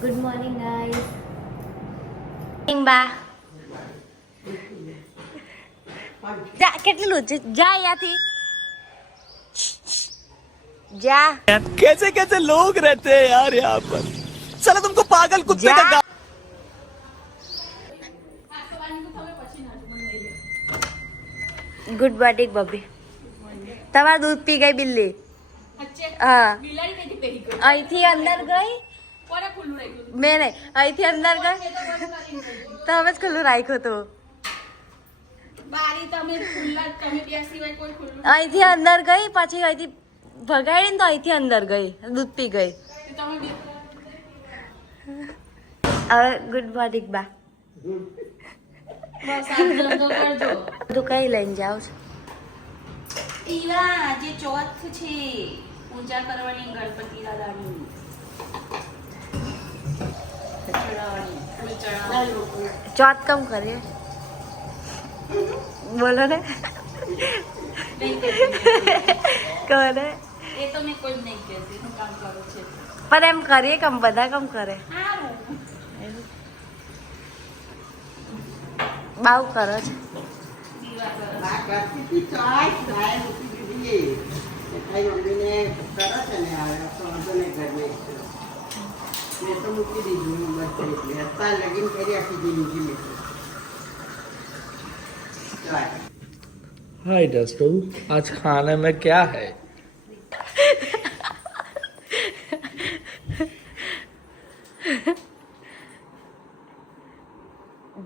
Good morning guys. બા જા કેટલું જા યાથી જા. कैसे कैसे लोग रहते हैं यार यहाँ पर. साला तुमको पागल कुत्ते का. ગુડ મોર્નિંગ બબી. તમારું દૂધ પી ગઈ બિલ્લી. હા અહીંથી અંદર ગઈ મેં નહીં અહીંથી અંદર ગઈ તમે જ ખુલ્લું રાખ્યું હતું. અહીંથી અંદર ગઈ પછી અહીંથી ભગાડી ને તો અહીંથી અંદર ગઈ દૂધ પી ગઈ. હવે ગુડ મોર્નિંગ બા. તું કઈ લઈને જાઉં છું? આજે ચોથ છે, પૂજા કરવાની ગણપતિ દાદાની. ચોથ કમ કરીએ બોલો ને કહો ને. એ તો મેં કોઈ નહીં કહેતી, હું કામ કરું છે. પણ એમ કરીએ કમ બધા કમ કરે બાવ કરો છે. हाय दोस्तों, आज खाने में क्या है?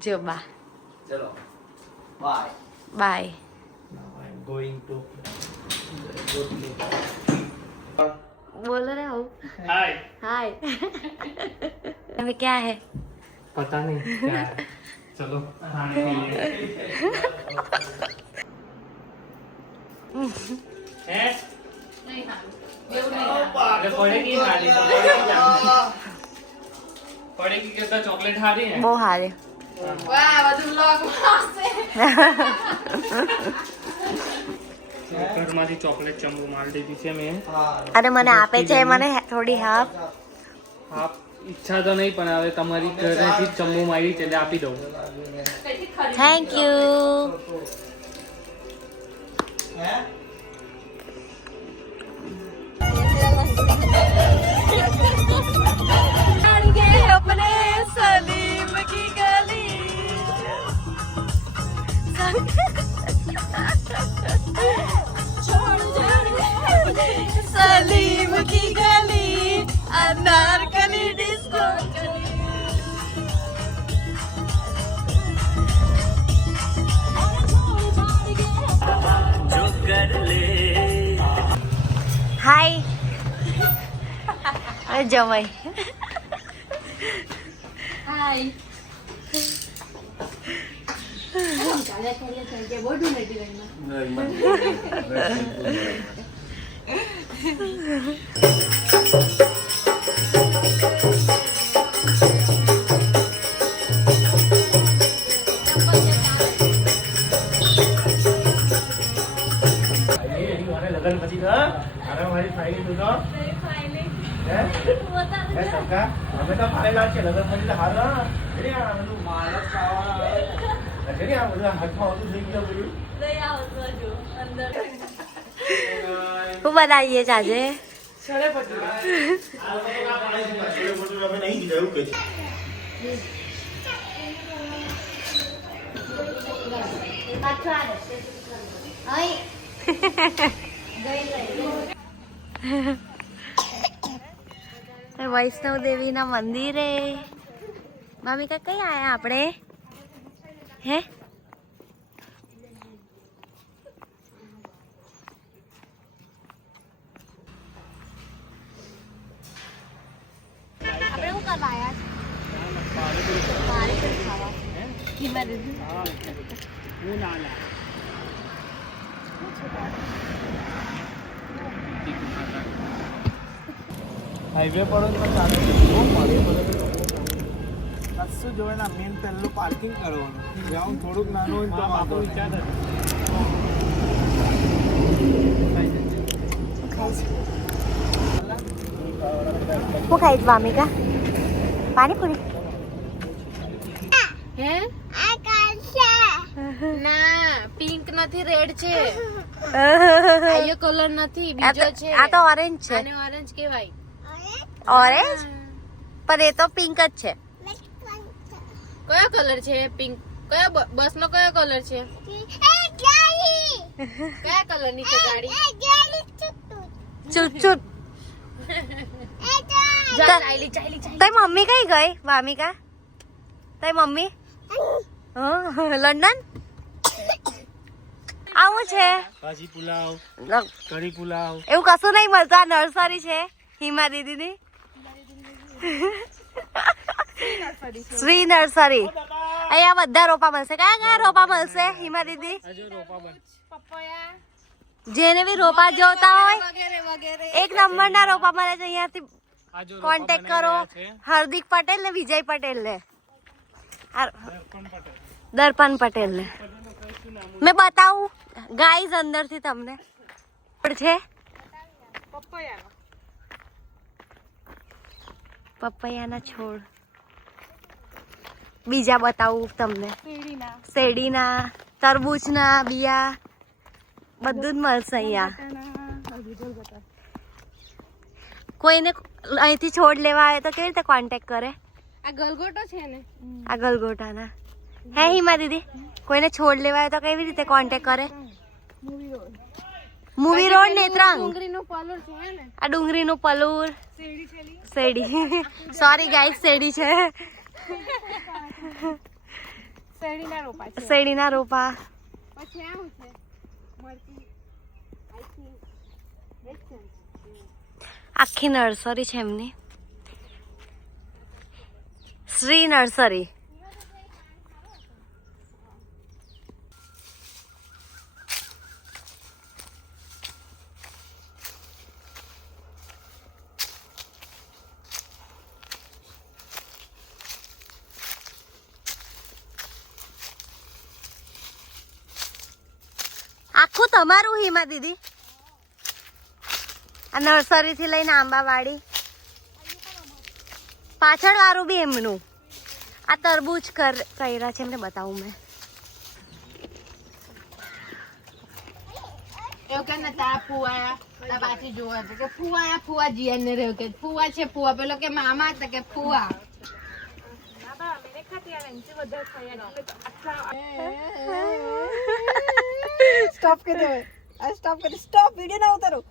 જો બા चलो bye bye. now I'm going to બોલો રે હું हाय. हाय अभी क्या है? पता नहीं क्या है. चलो खाने के लिए हैं. पड़ेगी खाली तो पड़ेगी कितना चॉकलेट हारी है. બહુ હારે. ઘરમાંથી ચોકલેટ ચંબુ માલ દીધી છે મેં. અરે મને આપે છે મને થોડી હાફ. આપ ઈચ્છા તો નહીં પણ હવે તમારી ઘરેથી જ ચંબુ મારી એટલે આપી દઉં. Thank you. अपने सलीम की गली सलीम की गली अनारकली डिस्को. हाय जमाई. હાય. લગન પછી મારી ફાઇલ તો અમે તો ફાઇલ છે લગન પછી હાર બધું માલક ખાવા બધું હાથમાં આવતું થઈ ગયું બધું. શું બનાવીએ છે આજે? વૈષ્ણવ દેવી ના મંદિરે. મામી કા કઈ આયા આપણે? હે આપણે શું કરવા આયા છે? પાણીપુરી ખાવા. કિંમત દીધી? હું ના લા હાઈવે પર જ ચાલે બહુ મળે કશું જોવે ના મેન પહેલું પાર્કિંગ કરવાનું જ્યાં થોડુંક નાનું હોય તો આપણો વિચાર શું ખાઈ વામિકા? પાણીપુરી હે ના પિંક નથી રેડ છે આયો કલર નથી બીજો છે આ તો ઓરેન્જ છે આને ઓરેન્જ કહેવાય ઓરેન્જ પણ એ તો પિંક જ છે કયો કલર છે પિંક કયો બસ નો કયો કલર છે કયા કલર ની છે ગાડી ચૂટ ચૂટ ચાલી ચાલી તઈ મમ્મી કઈ ગઈ વામિકા તઈ મમ્મી લંડન આવું છે ભાજી પુલાવ કઢી પુલાવ એવું કશું નહીં મળતું આ નર્સરી છે હિમા દીદીની શ્રી નર્સરી અહીંયા બધા રોપા મળશે કયા કયા રોપા મળશે હિમા દીદી જેને બી રોપા જોતા હોય એક નંબર ના રોપા મળે છે અહીંયાથી કોન્ટેક્ટ કરો હાર્દિક પટેલ ને વિજય પટેલ ને દર્પણ પટેલ ને મેં બતાવું ગાઈઝ અંદર થી તમને છે પપૈયાના છોડ બીજા બતાવું તમને શેરડીના તરબૂચના બિયા બધું જ મળશે અહીંયા કોઈને અહીંથી છોડ લેવા આવે તો કેવી રીતે કોન્ટેક્ટ કરે આ ગલગોટો છે ને આ ગલગોટાના હે હિમા દીદી કોઈને છોડ લેવા આવે તો કેવી રીતે કોન્ટેક્ટ કરે મૂવી રોડ નેત્રંગ ડુંગળીનું પલુર છે ને આ ડુંગળીનું પલુર શેરડી સોરી ગાઈસ શેરડી છે શેરડીના રોપા છે શેરડીના રોપા પછી આવું છે મરચી આખી નર્સરી છે એમની શ્રી નર્સરી આખું તમારું હિમા દીદી આ નર્સરી થી લઈને આંબાવાડી પાછળ વાળું બી એમનું આ તરબૂચ કર્યા છે એમને બતાવું મેં એવું કે ને તા ફુવા તા પાછી જોવા કે ફુવા જીયન ને રહ્યો કે ફુવા છે ફુવા પેલો કે મામા હતા કે ફુવા स्टॉप कर दो स्टॉप कर स्टॉप वीडियो ना उतारो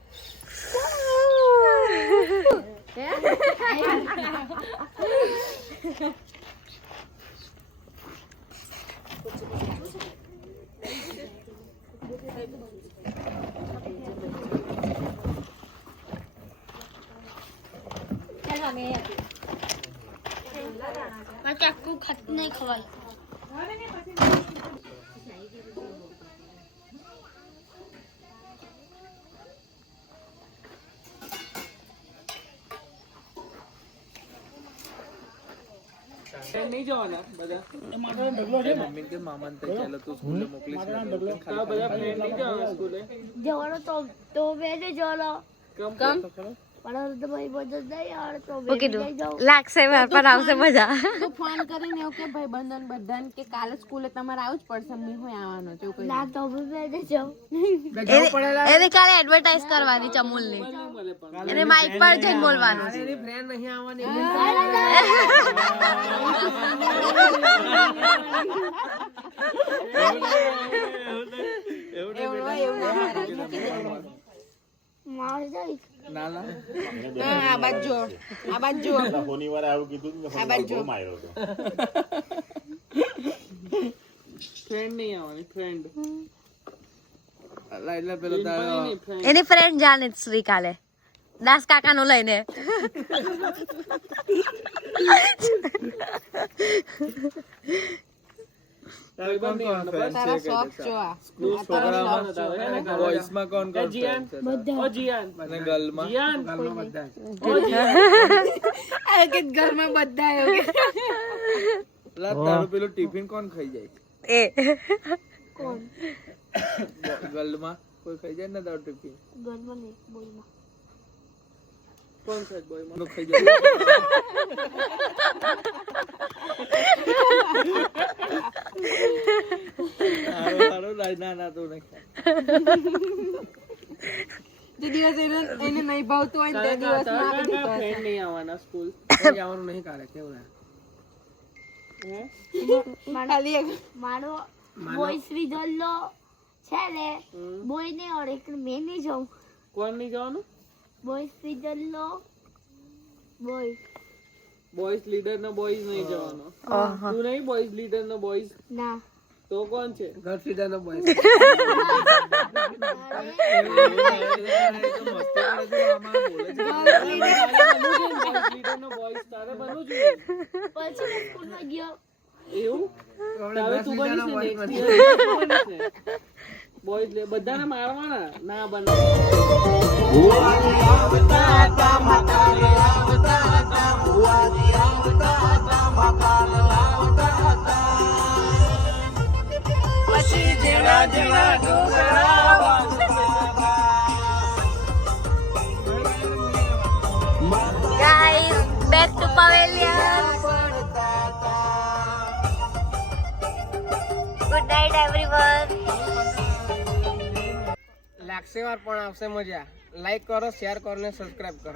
ચાકુ ખત નહીં ખવાય नहीं जवाना बदा मम्मी के मामा ने चलो तो स्कूल मोकली બધા ફ્રેન્ડ નહીં જવાના સ્કૂલે જવાનો તો બેને જવાનો કમ પણ તો ભાઈ બધું નહીં યાર તો ઓકે લાગશે પણ આવશે મજા તો ફોન કરીને એવું કે ભાઈ બંધન બધાને કે કાલે સ્કૂલે તમારે આવું જ પડશે મેં હોય આવવાનો છે એવું ના તો બેને જાઉં એને કાલે એડવર્ટાઇઝ કરવાની ચમુલની એને માઇક પર જઈને બોલવાનું એની ફ્રેન્ડ નહીં આવવાની માર જાય ના ના આ બાજુ હોની વાર આવું કીધું ને આ બાજુ માર્યો હતો ફ્રેન્ડ નહીં આવવાની ફ્રેન્ડ લાઈલા પેલો તારો એની ફ્રેન્ડ જાને શ્રી કાલે દાસ કાકાનું લઈને તારા શોખ જો આ છોકરામાં બોયસ માં કોણ કોણ જીયાન ઓ જીયાન અને ગર્લ માં જીયાન બધા આ કે ઘરમાં બધા એવું કે લા તારું પેલું ટિફિન કોણ ખાઈ જાય એ કોણ ગર્લ માં કોઈ ખાઈ જાય ને તારું ટિફિન ઘરમાં નહીં બોલમાં કોણ છે બોય મને ખાઈ જાય હારો ના તો નહીં જે દિવસ એને નહીં ભાવતું હોય ને તે દિવસ માં આપી દીધો હશે. ફ્રેન્ડ નહીં આવવાના સ્કૂલ જવાનું નહીં કાલે કેવું ખાલી એક મારો બોય શ્રી જલ્લો છે ને બોય ને ઓર એક મેં નહીં જાઉં કોણ નહીં જવાનું બોય શ્રી જલ્લો બોય બોયઝ લીડર નો બોયઝ નહીં જવાનો તું નહીં બોયઝ લીડર નો બોયઝ ના તો કોણ છે ગર્લ્સ લીડર નો બોયઝ લીડર નો બોયઝ તારે બનવું જોઈએ પછી મેં સ્કૂલમાં ગયો એવું હવે તું બનીશ ને next year બોયઝ બધાને મારવાના ના બને Guys, back to pavilion. Good night everyone. લાગશે વાર પણ આવશે મજા લાઈક કરો શેર કરો ને સબસ્ક્રાઇબ કરો